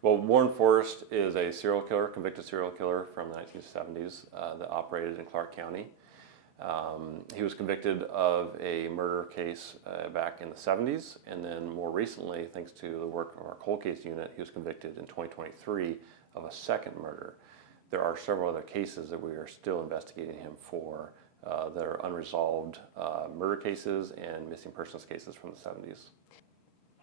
Well, Warren Forrest is a serial killer, convicted serial killer from the 1970s that operated in Clark County. He was convicted of a murder case back in the 70s, and then more recently, thanks to the work of our cold case unit, he was convicted in 2023 of a second murder. There are several other cases that we are still investigating him for that are unresolved murder cases and missing persons cases from the 70s.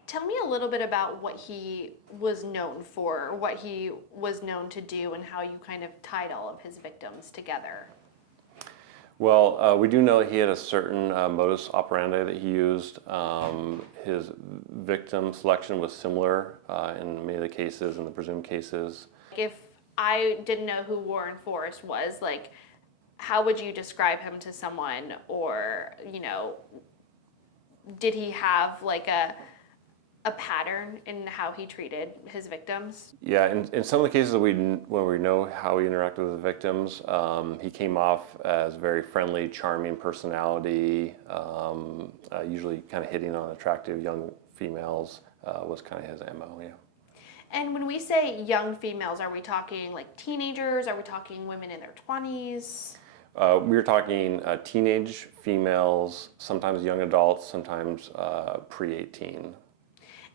Tell me a little bit about what he was known for, what he was known to do, and how you kind of tied all of his victims together. Well, we do know he had a certain modus operandi that he used. His victim selection was similar in many of the cases, in the presumed cases. If I didn't know who Warren Forrest was, like, how would you describe him to someone? Or, you know, did he have like a pattern in how he treated his victims? Yeah, in some of the cases when we know how he interacted with the victims, he came off as very friendly, charming personality, usually kind of hitting on attractive young females was kind of his MO, yeah. And when we say young females, are we talking like teenagers? Are we talking women in their 20s? We were talking teenage females, sometimes young adults, sometimes pre-18.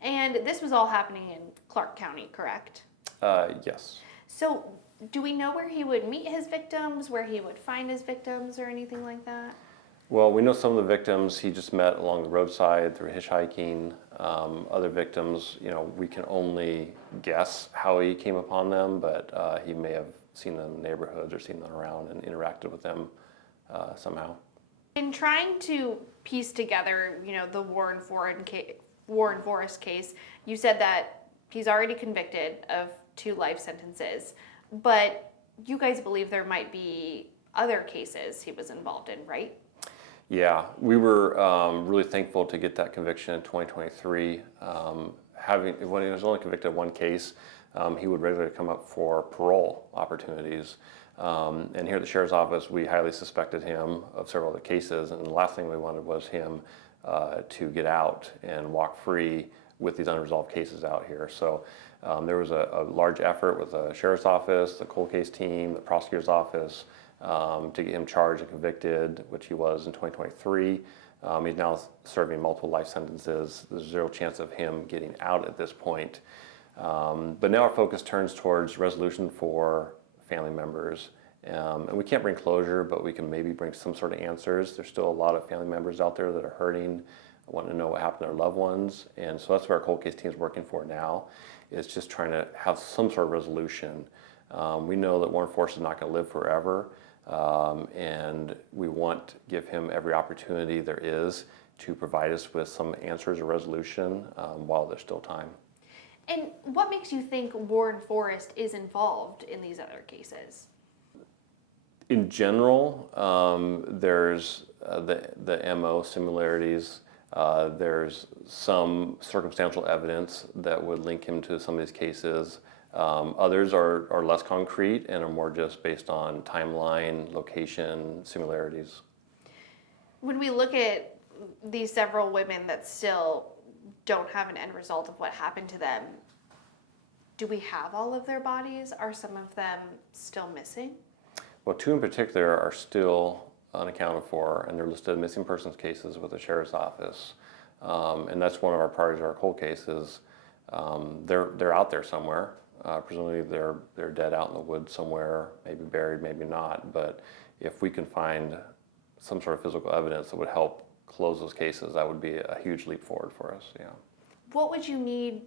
And this was all happening in Clark County, correct? Yes. So do we know where he would meet his victims, where he would find his victims, or anything like that? Well, we know some of the victims he just met along the roadside through hitchhiking. Other victims, you know, we can only guess how he came upon them, but he may have seen them in neighborhoods or seen them around and interacted with them somehow. In trying to piece together, you know, the Warren Forrest case, you said that he's already convicted of 2 life sentences, but you guys believe there might be other cases he was involved in, right? Yeah, we were really thankful to get that conviction in 2023. When he was only convicted of 1 case, he would regularly come up for parole opportunities. And here at the Sheriff's Office, we highly suspected him of several other cases, and the last thing we wanted was him to get out and walk free with these unresolved cases out here. So there was a large effort with the Sheriff's Office, the cold case team, the prosecutor's office to get him charged and convicted, which he was in 2023. He's now serving multiple life sentences. There's 0 chance of him getting out at this point. But now our focus turns towards resolution for family members. And we can't bring closure, but we can maybe bring some sort of answers. There's still a lot of family members out there that are hurting, wanting to know what happened to their loved ones. And so that's what our cold case team is working for now, is just trying to have some sort of resolution. We know that Warren Forrest is not going to live forever, and we want to give him every opportunity there is to provide us with some answers or resolution while there's still time. And what makes you think Warren Forrest is involved in these other cases? In general, there's the MO similarities. There's some circumstantial evidence that would link him to some of these cases. Others are less concrete and are more just based on timeline, location, similarities. When we look at these several women that still don't have an end result of what happened to them, do we have all of their bodies? Are some of them still missing? Well, 2 in particular are still unaccounted for, and they're listed missing persons cases with the Sheriff's Office. And that's one of our priorities, our cold cases. They're out there somewhere. Presumably they're dead out in the woods somewhere, maybe buried, maybe not. But if we can find some sort of physical evidence that would help close those cases, that would be a huge leap forward for us, yeah. What would you need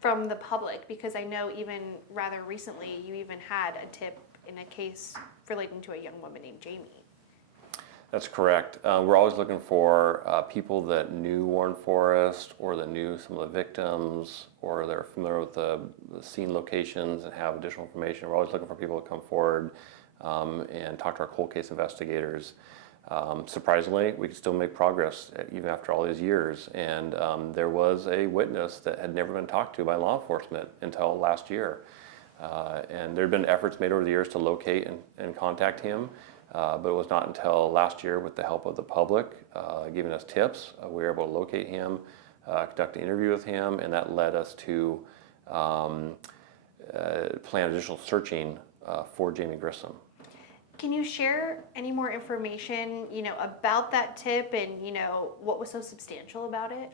from the public? Because I know even rather recently you even had a tip in a case relating to a young woman named Jamie. That's correct. We're always looking for people that knew Warren Forrest or that knew some of the victims or that are familiar with the scene locations and have additional information. We're always looking for people to come forward and talk to our cold case investigators. Surprisingly, we can still make progress even after all these years. And there was a witness that had never been talked to by law enforcement until last year. And there had been efforts made over the years to locate and contact him. But it was not until last year, with the help of the public giving us tips, we were able to locate him, conduct an interview with him, and that led us to plan additional searching for Jamie Grissom. Can you share any more information, about that tip and, what was so substantial about it?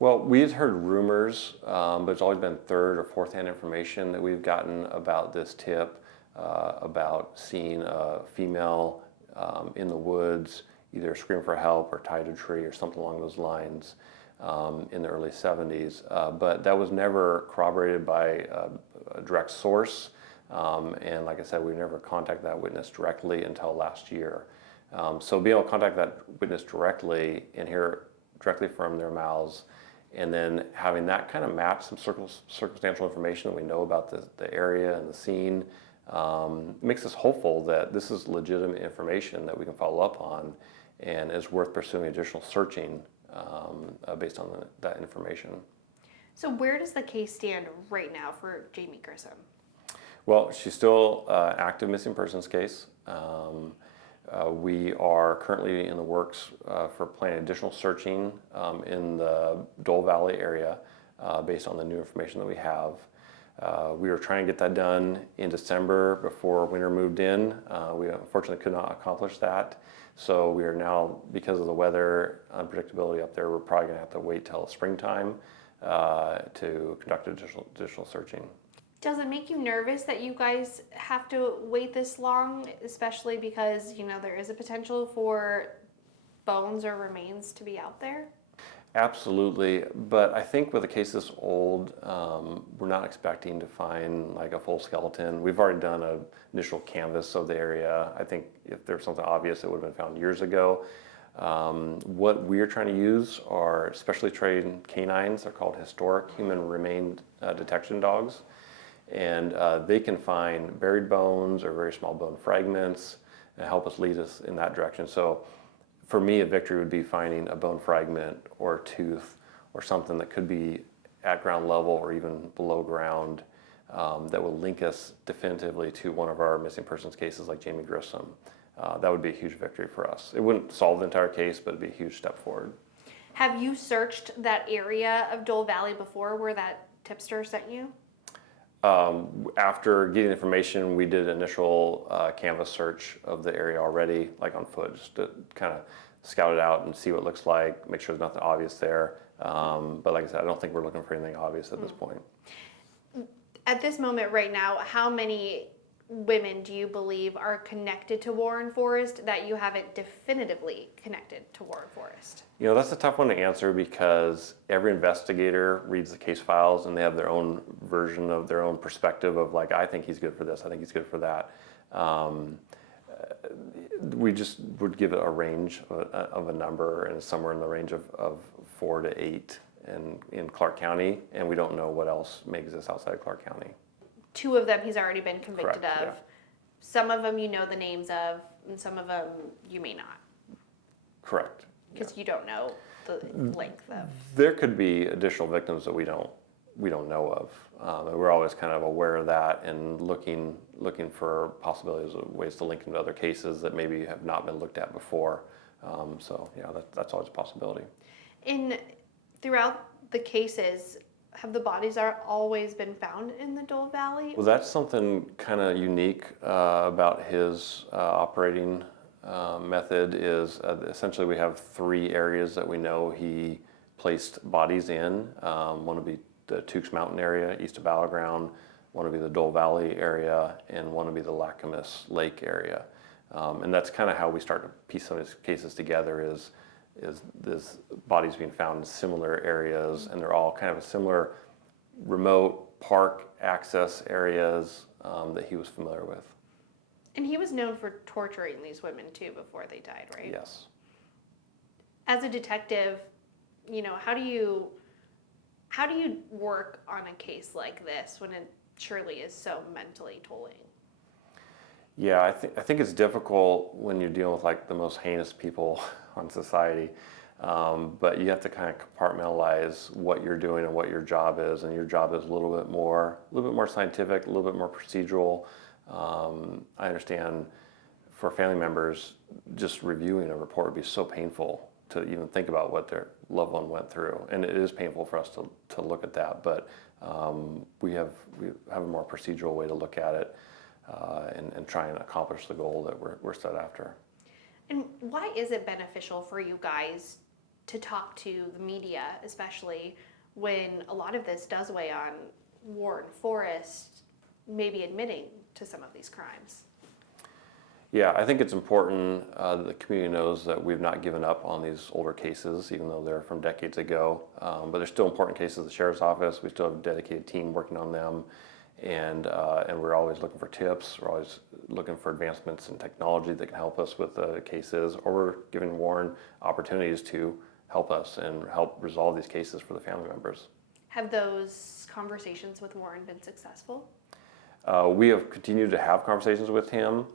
Well, we had heard rumors, but it's always been third or fourth hand information that we've gotten about this tip, about seeing a female in the woods, either scream for help or tied to a tree or something along those lines in the early 70s. But that was never corroborated by a direct source. And like I said, we never contacted that witness directly until last year. So being able to contact that witness directly and hear directly from their mouths, and then having that kind of map some circumstantial information that we know about the area and the scene makes us hopeful that this is legitimate information that we can follow up on and is worth pursuing additional searching based on that information. So where does the case stand right now for Jamie Grissom? Well, she's still active missing persons case. We are currently in the works for planning additional searching in the Dole Valley area based on the new information that we have. We were trying to get that done in December before winter moved in. We unfortunately could not accomplish that. So we are now, because of the weather unpredictability up there, we're probably going to have to wait till springtime to conduct additional searching. Does it make you nervous that you guys have to wait this long, especially because, there is a potential for bones or remains to be out there? Absolutely, but I think with a case this old, we're not expecting to find like a full skeleton. We've already done an initial canvass of the area. I think if there's something obvious, it would have been found years ago. What we're trying to use are specially trained canines. They're called historic human remain detection dogs. And they can find buried bones or very small bone fragments and help us lead us in that direction. So for me, a victory would be finding a bone fragment or a tooth or something that could be at ground level or even below ground that will link us definitively to one of our missing persons cases like Jamie Grissom. That would be a huge victory for us. It wouldn't solve the entire case, but it'd be a huge step forward. Have you searched that area of Dole Valley before where that tipster sent you? After getting information, we did an initial canvas search of the area already, like on foot, just to kind of scout it out and see what it looks like, make sure there's nothing obvious there. But like I said, I don't think we're looking for anything obvious at this point. At this moment right now, how many women do you believe are connected to Warren Forrest that you haven't definitively connected to Warren Forrest? That's a tough one to answer because every investigator reads the case files and they have their own version of their own perspective of like, I think he's good for this, I think he's good for that. We just would give it a range of a number, and somewhere in the range of 4 to 8 in Clark County, and we don't know what else may exist outside of Clark County. 2 of them he's already been convicted Correct, of. yeah. Some of them you know the names of, and some of them you may not. Correct. Because you don't know the length of. There could be additional victims that we don't know of. And we're always kind of aware of that and looking for possibilities of ways to link into other cases that maybe have not been looked at before. So yeah, that's always a possibility. Throughout the cases, have the bodies always been found in the Dole Valley? Well, that's something kind of unique about his operating method is essentially we have 3 areas that we know he placed bodies in. One would be the Tukes Mountain area, east of Battleground, one would be the Dole Valley area, and one would be the Lacamas Lake area. And that's kind of how we start to piece some of these cases together is this bodies being found in similar areas, and they're all kind of a similar remote park access areas that he was familiar with. And he was known for torturing these women too before they died, right? Yes. As a detective, how do you work on a case like this when it surely is so mentally tolling? Yeah, I think it's difficult when you're dealing with like the most heinous people on society, but you have to kind of compartmentalize what you're doing and what your job is, and your job is a little bit more scientific, a little bit more procedural. I understand for family members, just reviewing a report would be so painful to even think about what loved one went through, and it is painful for us to look at that. But we have a more procedural way to look at it and try and accomplish the goal that we're set after. And why is it beneficial for you guys to talk to the media, especially when a lot of this does weigh on Warren Forrest maybe admitting to some of these crimes? Yeah, I think it's important that the community knows that we've not given up on these older cases, even though they're from decades ago. But they're still important cases. The Sheriff's Office, we still have a dedicated team working on them. And we're always looking for tips. We're always looking for advancements in technology that can help us with the cases, or we're giving Warren opportunities to help us and help resolve these cases for the family members. Have those conversations with Warren been successful? We have continued to have conversations with him.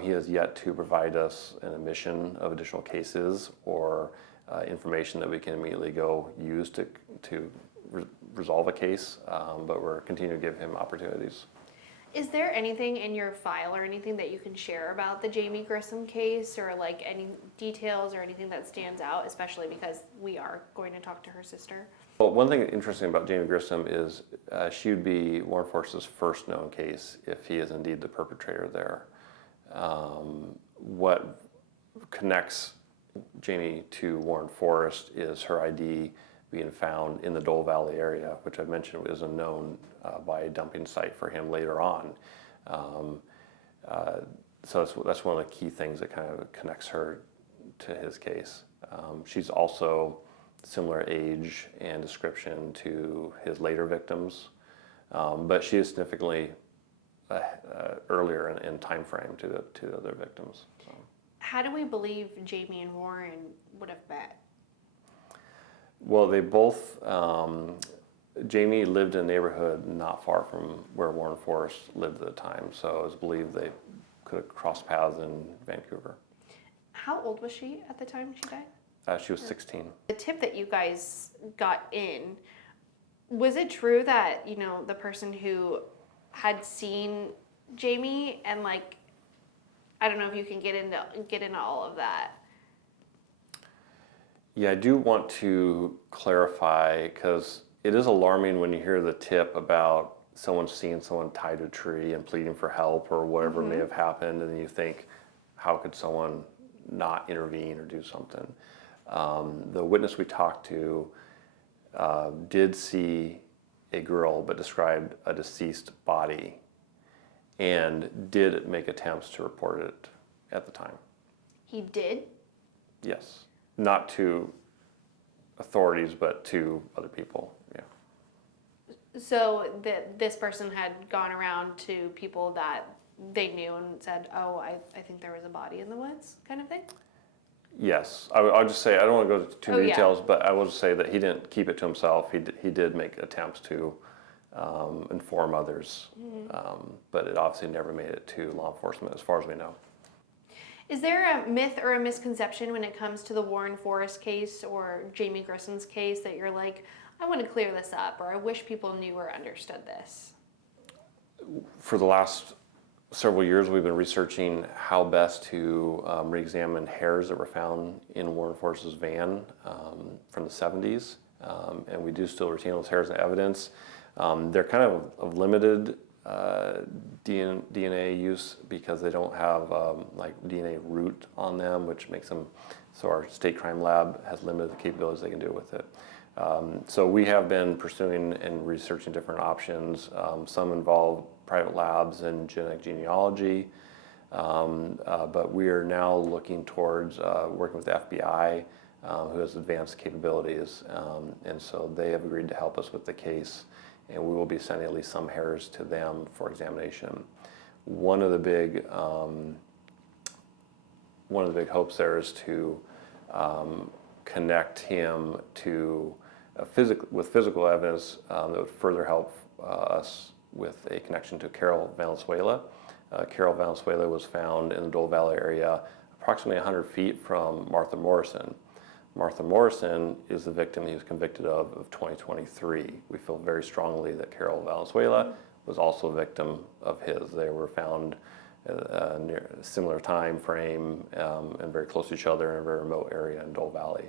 He has yet to provide us an admission of additional cases or information that we can immediately go use to resolve a case, but we're continuing to give him opportunities. Is there anything in your file or anything that you can share about the Jamie Grissom case, or like any details or anything that stands out, especially because we are going to talk to her sister? Well, one thing interesting about Jamie Grissom is she would be Warren Forrest's first known case if he is indeed the perpetrator there. What connects Jamie to Warren Forrest is her ID being found in the Dole Valley area, which I mentioned is a known by a dumping site for him later on. So that's one of the key things that kind of connects her to his case. She's also similar age and description to his later victims, but she is significantly earlier in time frame to the other victims. So. How do we believe Jamie and Warren would have met? Well, they both, Jamie lived in a neighborhood not far from where Warren Forrest lived at the time, so it was believed they could have crossed paths in Vancouver. How old was she at the time she died? She was 16. The tip that you guys got in, was it true that, the person who had seen Jamie and I don't know if you can get into all of that. Yeah, I do want to clarify, because it is alarming when you hear the tip about someone seeing someone tied to a tree and pleading for help or whatever may have happened, and you think, how could someone not intervene or do something? The witness we talked to did see a girl, but described a deceased body, and did make attempts to report it at the time. He did? Yes. Not to authorities, but to other people, yeah. So this person had gone around to people that they knew and said, oh, I think there was a body in the woods, kind of thing? Yes. I'll just say, I don't want to go into too many yeah. details, but I will just say that he didn't keep it to himself. He did make attempts to inform others, but it obviously never made it to law enforcement as far as we know. Is there a myth or a misconception when it comes to the Warren Forrest case or Jamie Grissom's case that you're like, I want to clear this up, or I wish people knew or understood this? For the last several years, we've been researching how best to re-examine hairs that were found in Warren Forrest's van from the 70s, and we do still retain those hairs and evidence. They're kind of limited DNA use because they don't have DNA root on them, which makes them, so our state crime lab has limited the capabilities they can do with it. So we have been pursuing and researching different options. Some involve private labs and genetic genealogy, but we are now looking towards working with the FBI, who has advanced capabilities, and so they have agreed to help us with the case, and we will be sending at least some hairs to them for examination. One of the big hopes there is to connect him to with physical evidence that would further help us with a connection to Carol Valenzuela. Carol Valenzuela was found in the Dole Valley area approximately 100 feet from Martha Morrison. Martha Morrison is the victim he was convicted of 2023. We feel very strongly that Carol Valenzuela was also a victim of his. They were found near a similar time frame and very close to each other in a very remote area in Dole Valley.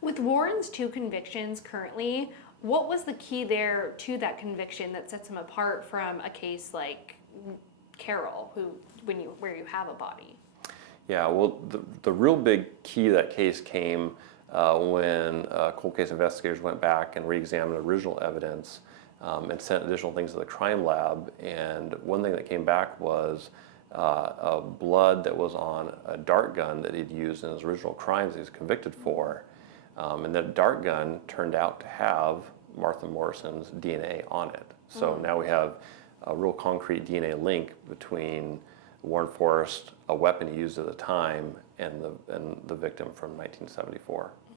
With Warren's 2 convictions currently, what was the key there to that conviction that sets him apart from a case like Carol, where you have a body? Yeah, well, the real big key to that case came when cold case investigators went back and re-examined original evidence and sent additional things to the crime lab. And one thing that came back was blood that was on a dart gun that he'd used in his original crimes he was convicted for. And that dart gun turned out to have Martha Morrison's DNA on it. So now we have a real concrete DNA link between Warren Forrest, a weapon he used at the time, and the victim from 1974.